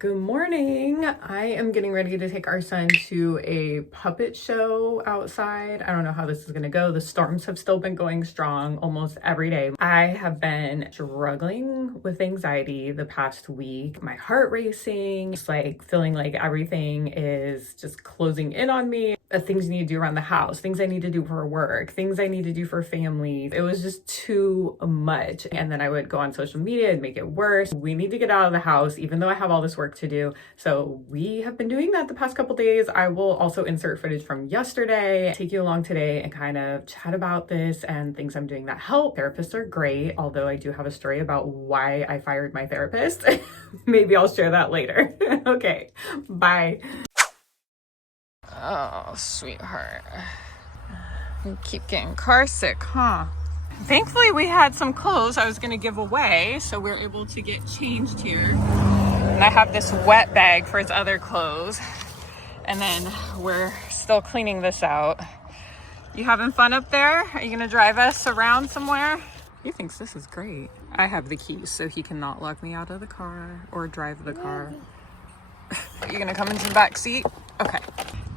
Good morning. I am getting ready to take our son to a puppet show outside. I don't know how this is gonna go. The storms have still been going strong almost every day. I have been struggling with anxiety the past week. My heart racing, just like feeling like everything is just closing in on me. Things I need to do around the house, things I need to do for work, things I need to do for family. It was just too much. And then I would go on social media and make it worse. We need to get out of the house, even though I have all this work to do. So we have been doing that the past couple days. I will also insert footage from yesterday, take you along today and kind of chat about this and things I'm doing that help. Therapists are great, although I do have a story about why I fired my therapist. Maybe I'll share that later. Okay, bye. Oh, sweetheart. You keep getting car sick, huh? Thankfully, we had some clothes I was going to give away, so we're able to get changed here. And I have this wet bag for his other clothes. And then we're still cleaning this out. You having fun up there? Are you going to drive us around somewhere? He thinks this is great. I have the keys, so he cannot lock me out of the car or drive the car. Are you going to come into the back seat? Okay.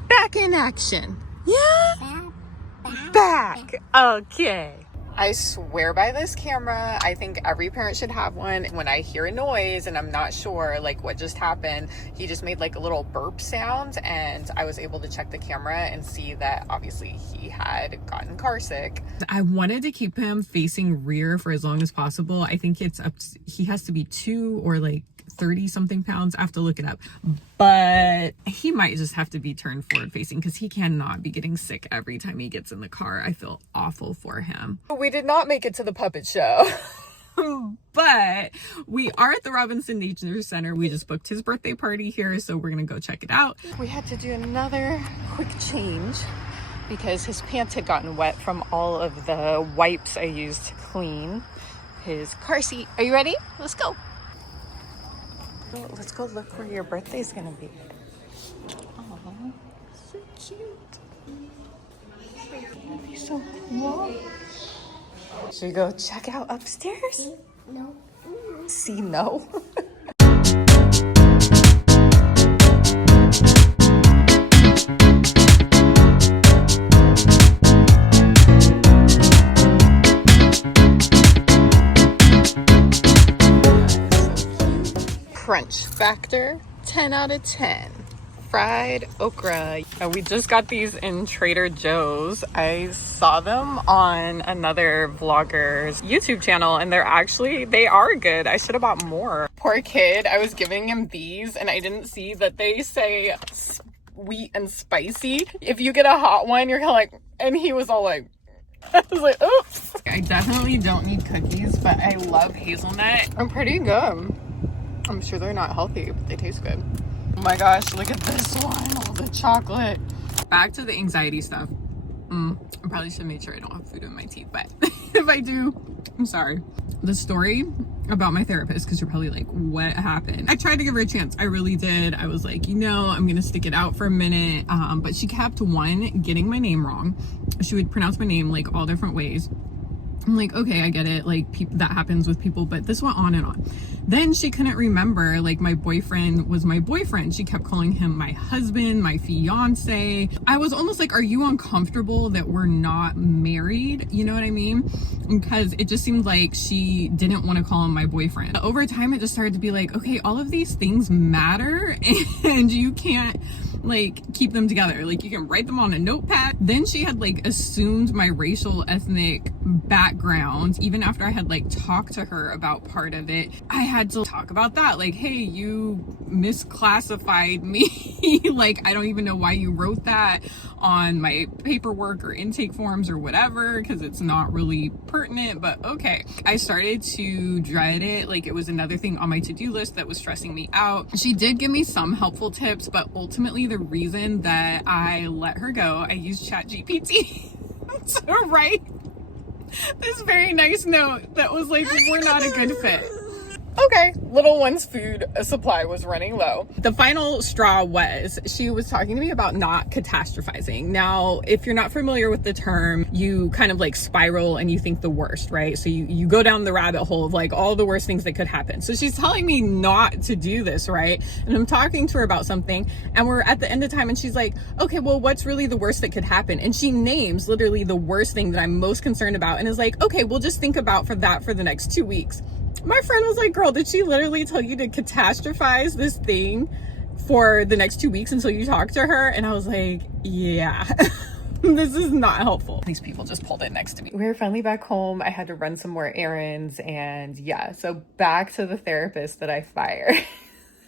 Back in action. Yeah? Back. Okay. I swear by this camera. I think every parent should have one. When I hear a noise and I'm not sure like what just happened, he just made like a little burp sound and I was able to check the camera and see that obviously he had gotten car sick. I wanted to keep him facing rear for as long as possible. I think it's up to, he has to be 2 or like 30 something pounds. I have to look it up, but he might just have to be turned forward facing because he cannot be getting sick every time he gets in the car. I feel awful for him. We did not make it to the puppet show. But we are at the Robinson Nature Center. We just booked his birthday party here, so we're gonna go check it out. We had to do another quick change because his pants had gotten wet from all of the wipes I used to clean his car seat. Are you ready? Let's go. Let's go look where your birthday's gonna be. Oh, so cute. That'd be so cool. Should we go check out upstairs? No. See, no. Crunch factor, 10 out of 10. Fried okra. We just got these in Trader Joe's. I saw them on another vlogger's YouTube channel and they are good. I should have bought more. Poor kid, I was giving him these and I didn't see that they say sweet and spicy. If you get a hot one, you're kind of like, and he was all like, I was like, oops. I definitely don't need cookies, but I love hazelnut. I'm pretty good. I'm sure they're not healthy, but they taste good. Oh my gosh, look at this one, all the chocolate. Back to the anxiety stuff. I probably should make sure I don't have food in my teeth, but if I do, I'm sorry. The story about my therapist, because you're probably like, what happened? I tried to give her a chance. I really did. I was like, I'm gonna stick it out for a minute. But she kept getting my name wrong. She would pronounce my name like all different ways. I'm like, okay, I get it. Like that happens with people, but this went on and on. Then she couldn't remember, like my boyfriend was my boyfriend. She kept calling him my husband, my fiance. I was almost like, are you uncomfortable that we're not married? You know what I mean? Because it just seemed like she didn't want to call him my boyfriend. Over time, it just started to be like, okay, all of these things matter and you can't like keep them together. Like you can write them on a notepad. Then she had like assumed my racial ethnic background. Even after I had like talked to her about part of it, I had to talk about that. Like, hey, you misclassified me. Like, I don't even know why you wrote that on my paperwork or intake forms or whatever, because it's not really pertinent, but okay. I started to dread it. Like it was another thing on my to-do list that was stressing me out. She did give me some helpful tips, but ultimately the reason that I let her go, I used ChatGPT to write this very nice note that was like, we're not a good fit. okay, little one's food supply was running low. The final straw was she was talking to me about not catastrophizing. Now, if you're not familiar with the term, you kind of like spiral and you think the worst, right? So you go down the rabbit hole of like all the worst things that could happen. So she's telling me not to do this, right? And I'm talking to her about something and we're at the end of time and she's like, okay, well, what's really the worst that could happen? And she names literally the worst thing that I'm most concerned about and is like, okay, we'll just think about for that for the next 2 weeks. My friend was like, girl, did she literally tell you to catastrophize this thing for the next 2 weeks until you talk to her? And I was like, yeah, this is not helpful. These people just pulled in next to me. We're finally back home. I had to run some more errands and yeah, so back to the therapist that I fired.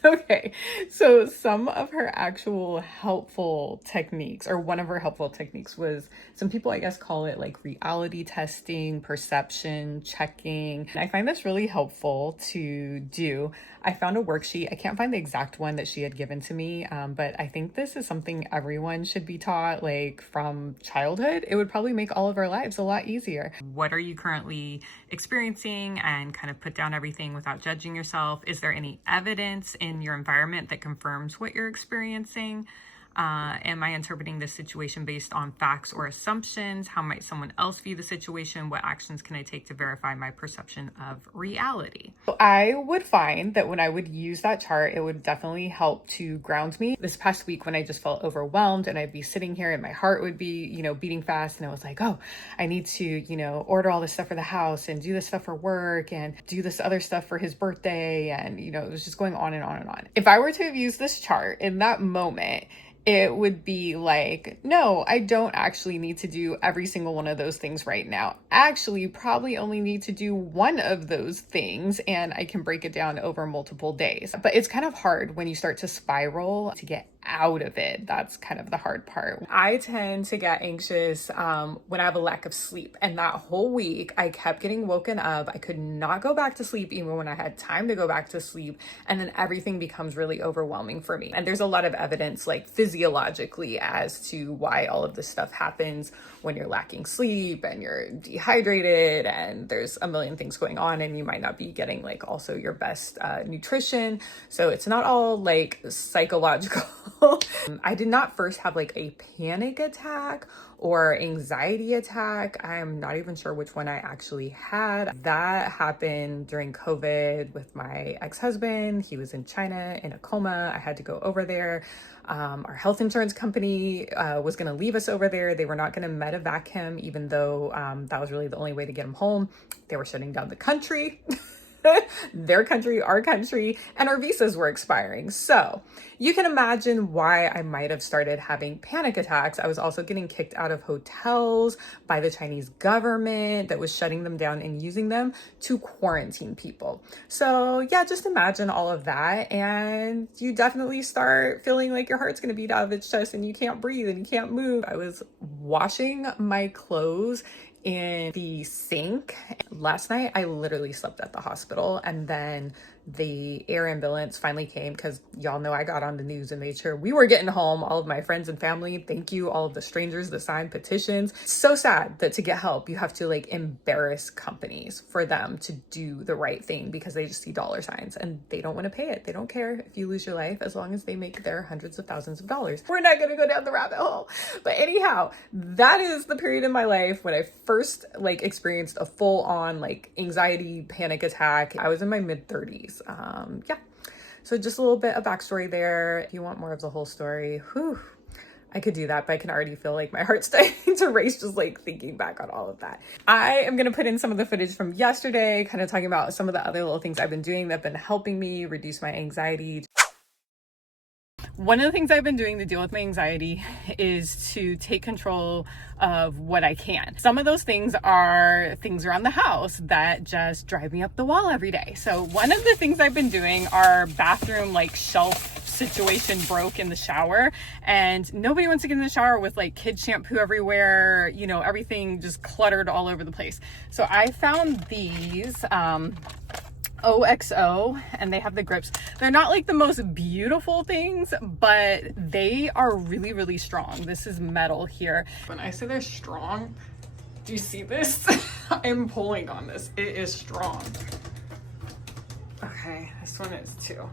Okay, so some of her actual helpful techniques, or one of her helpful techniques was, some people I guess call it like reality testing, perception checking. And I find this really helpful to do. I found a worksheet. I can't find the exact one that she had given to me, but I think this is something everyone should be taught like from childhood. It would probably make all of our lives a lot easier. What are you currently experiencing, and kind of put down everything without judging yourself. Is there any evidence in your environment that confirms what you're experiencing? Am I interpreting this situation based on facts or assumptions? How might someone else view the situation? What actions can I take to verify my perception of reality? So I would find that when I would use that chart, it would definitely help to ground me. This past week when I just felt overwhelmed and I'd be sitting here and my heart would be, beating fast, and I was like, oh, I need to, order all this stuff for the house and do this stuff for work and do this other stuff for his birthday. And, it was just going on and on and on. If I were to have used this chart in that moment, it would be like, no, I don't actually need to do every single one of those things right now. Actually, probably only need to do one of those things and I can break it down over multiple days. But it's kind of hard when you start to spiral to get out of it. That's kind of the hard part. I tend to get anxious when I have a lack of sleep. And that whole week, I kept getting woken up. I could not go back to sleep even when I had time to go back to sleep. And then everything becomes really overwhelming for me. And there's a lot of evidence, like physiologically, as to why all of this stuff happens when you're lacking sleep and you're dehydrated and there's a million things going on and you might not be getting like also your best nutrition. So it's not all like psychological. I did not first have like a panic attack or anxiety attack. I'm not even sure which one I actually had. That happened during COVID with my ex-husband. He was in China in a coma. I had to go over there. Our health insurance company was going to leave us over there. They were not going to medevac him, even though that was really the only way to get him home. They were shutting down the country. Their country, our country, and our visas were expiring. So you can imagine why I might have started having panic attacks. I was also getting kicked out of hotels by the Chinese government that was shutting them down and using them to quarantine people. So yeah, just imagine all of that. And you definitely start feeling like your heart's going to beat out of its chest and you can't breathe and you can't move. I was washing my clothes in the sink. Last night, I literally slept at the hospital, and then the air ambulance finally came because y'all know I got on the news and made sure we were getting home. All of my friends and family, thank you. All of the strangers that signed petitions. So sad that to get help, you have to like embarrass companies for them to do the right thing because they just see dollar signs and they don't want to pay it. They don't care if you lose your life as long as they make their hundreds of thousands of dollars. We're not going to go down the rabbit hole. But anyhow, that is the period in my life when I first like experienced a full on like anxiety panic attack. I was in my mid-30s. Yeah. So just a little bit of backstory there. If you want more of the whole story, I could do that, but I can already feel like my heart's starting to race just like thinking back on all of that. I am going to put in some of the footage from yesterday, kind of talking about some of the other little things I've been doing that have been helping me reduce my anxiety. One of the things I've been doing to deal with my anxiety is to take control of what I can. Some of those things are things around the house that just drive me up the wall every day. So one of the things I've been doing, our bathroom like shelf situation broke in the shower, and nobody wants to get in the shower with like kid shampoo everywhere, everything just cluttered all over the place. So I found these OXO, and they have the grips. They're not like the most beautiful things, but they are really, really strong. This is metal here. When I say they're strong, do you see this? I'm pulling on this. It is strong. Okay, this one is 2.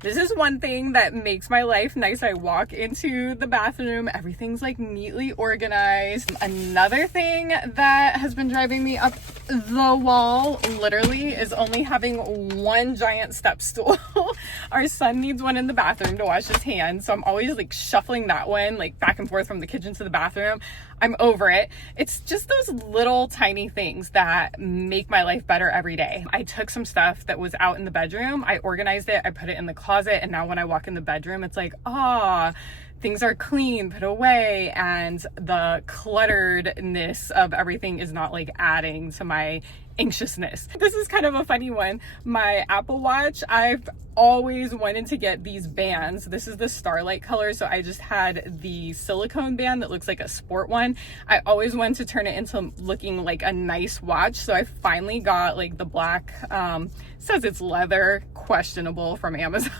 This is one thing that makes my life nice. I walk into the bathroom, everything's like neatly organized. Another thing that has been driving me up the wall literally is only having one giant step stool. Our son needs one in the bathroom to wash his hands, so I'm always like shuffling that one like back and forth from the kitchen to the bathroom. I'm over it. It's just those little tiny things that make my life better every day. I took some stuff that was out in the bedroom, I organized it, I put it in the closet, and now when I walk in the bedroom, it's like, things are clean, put away, and the clutteredness of everything is not like adding to my anxiousness. This is kind of a funny one. My Apple Watch, I've always wanted to get these bands. This is the Starlight color, so I just had the silicone band that looks like a sport one. I always wanted to turn it into looking like a nice watch, so I finally got like the black, says it's leather, questionable, from Amazon.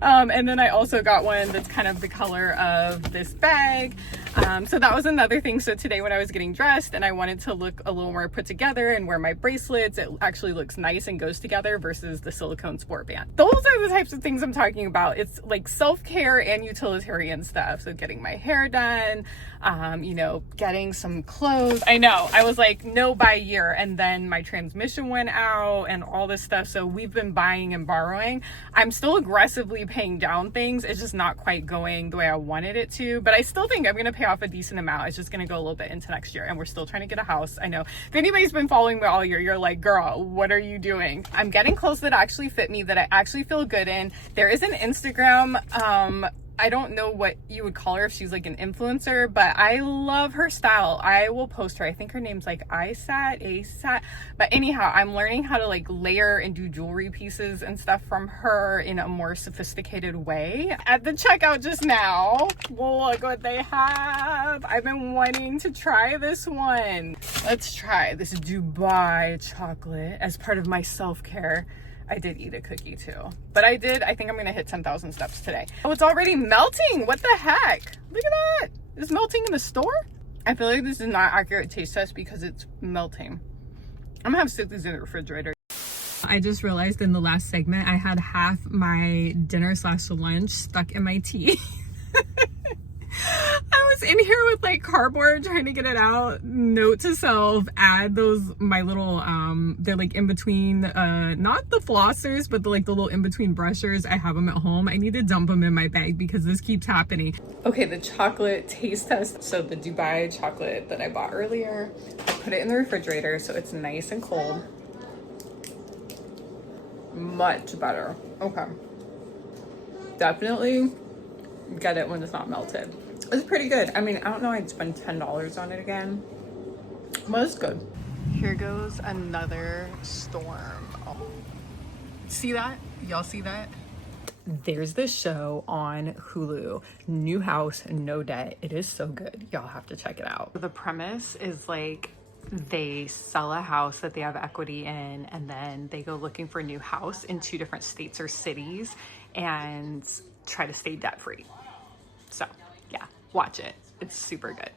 And then I also got one that's kind of the color of this bag. So that was another thing. So today when I was getting dressed and I wanted to look a little more put together and wear my bracelets, it actually looks nice and goes together versus the silicone sport band. Those are the types of things I'm talking about. It's like self-care and utilitarian stuff. So getting my hair done, you know, getting some clothes. I know, I was like, no, by year. And then my transmission went out and all this stuff. So we've been buying and borrowing. I'm still aggressively paying down things. It's just not quite going the way I wanted it to, but I still think I'm going to pay off a decent amount. It's just going to go a little bit into next year, and we're still trying to get a house. I know if anybody's been following me all year, you're like, girl, what are you doing? I'm getting clothes that actually fit me, that I actually feel good in. There is an Instagram, I don't know what you would call her, if she's like an influencer, but I love her style. I will post her. I think her name's like ASAT. But anyhow, I'm learning how to like layer and do jewelry pieces and stuff from her in a more sophisticated way. At the checkout just now, look what they have. I've been wanting to try this one. Let's try this Dubai chocolate as part of my self-care. I did eat a cookie too, but I think I'm gonna hit 10,000 steps today. Oh, it's already melting. What the heck? Look at that. It's melting in the store. I feel like this is not accurate taste test because it's melting. I'm gonna have to stick these in the refrigerator. I just realized in the last segment, I had half my dinner/lunch stuck in my tea. I was in here with like cardboard trying to get it out. Note to self, add those, my little, they're like in between, not the flossers, but the little in between brushers. I have them at home. I need to dump them in my bag because this keeps happening. Okay, the chocolate taste test. So the Dubai chocolate that I bought earlier, I put it in the refrigerator so it's nice and cold. Much better. Okay. Definitely get it when it's not melted. It's pretty good. I mean, I don't know, I'd spend $10 on it again, but it's good. Here goes another storm. Oh. See that? Y'all see that? There's this show on Hulu, New House, No Debt. It is so good. Y'all have to check it out. The premise is like they sell a house that they have equity in, and then they go looking for a new house in 2 different states or cities and try to stay debt free. So yeah, watch it. It's super good.